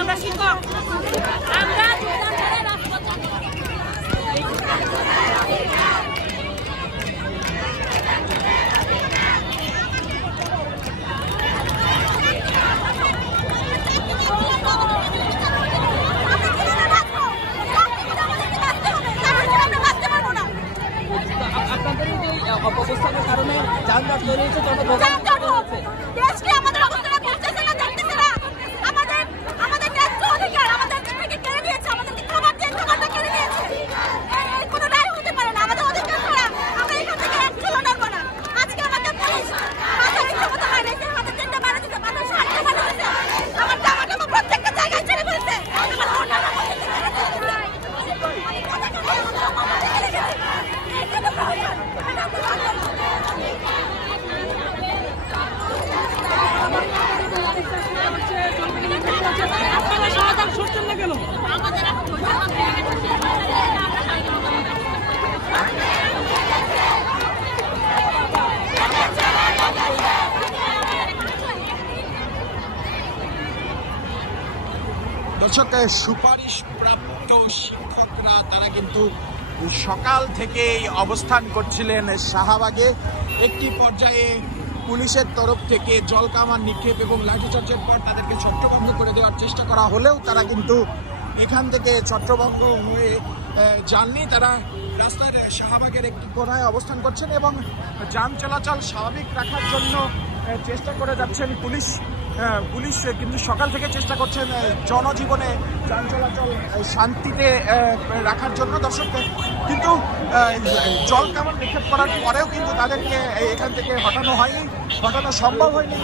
আমরা শিক্ষক আমরা অপব্যবস্থার কারণে যানজট তৈরি হয়েছে, দেশকে আমাদের অবস্থাটা বুঝতেছে না, জানতেছে না। আমাদের ন্যায্য অধিকার আমাদের থেকে কেড়ে নিয়েছে, আমাদেরকে খাবার দিয়ে খাবারটা কেড়ে নিয়েছে। এই কোনো রায় হতে পারে না, আমাদের অধিকার ছাড়া আমরা এখান থেকে এক চুলো নড়বো না। আজকে আমাদের পুলিশ মাথার ক্ষমতা হয় রেখে আমাদের চেনটা বাড়া দিতে, মাথার শার্টটা বাড়া দিতে, আমার জামাটা প্রত্যেকটা জায়গায় ছেড়ে ফেলছে। দর্শক, সুপারিশ প্রাপ্ত শিক্ষকরা তারা কিন্তু সকাল থেকেই অবস্থান করছিলেন শাহবাগে। একটি পর্যায়ে পুলিশের তরফ থেকে জলকামান নিক্ষেপ এবং লাঠিচার্জের পর তাদেরকে ছত্রভঙ্গ করে দেওয়ার চেষ্টা করা হলেও তারা কিন্তু এখান থেকে ছত্রভঙ্গ হয়ে যাননি। তারা রাস্তার শাহবাগের একটি কোণায় অবস্থান করছেন এবং যান চলাচল স্বাভাবিক রাখার জন্য চেষ্টা করে যাচ্ছেন পুলিশ কিন্তু সকাল থেকে চেষ্টা করছেন জনজীবনে যান চলাচল শান্তিতে রাখার জন্য। দর্শক, কিন্তু জল কামান নিক্ষেপ করার পরেও কিন্তু তাদেরকে এখান থেকে হটানো সম্ভব হয়নি।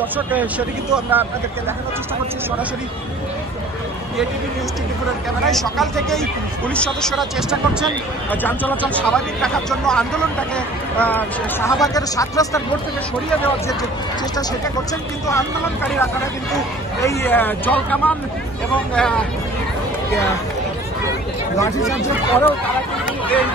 দর্শক, সেটি কিন্তু আমরা আপনাদেরকে দেখানোর চেষ্টা করছি সরাসরি এটিভি নিউজ 24-এর ক্যামেরায়। সকাল থেকেই পুলিশ সদস্যরা চেষ্টা করছেন যান চলাচল স্বাভাবিক রাখার জন্য, আন্দোলনটাকে শাহবাগের 7 রাস্তার মোড় থেকে সরিয়ে দেওয়ার যে চেষ্টা সেটা করছেন, কিন্তু আন্দোলনকারীরা তারা কিন্তু এই জলকামান এবং লাঠিচার্জের পরেও তারা কিন্তু এই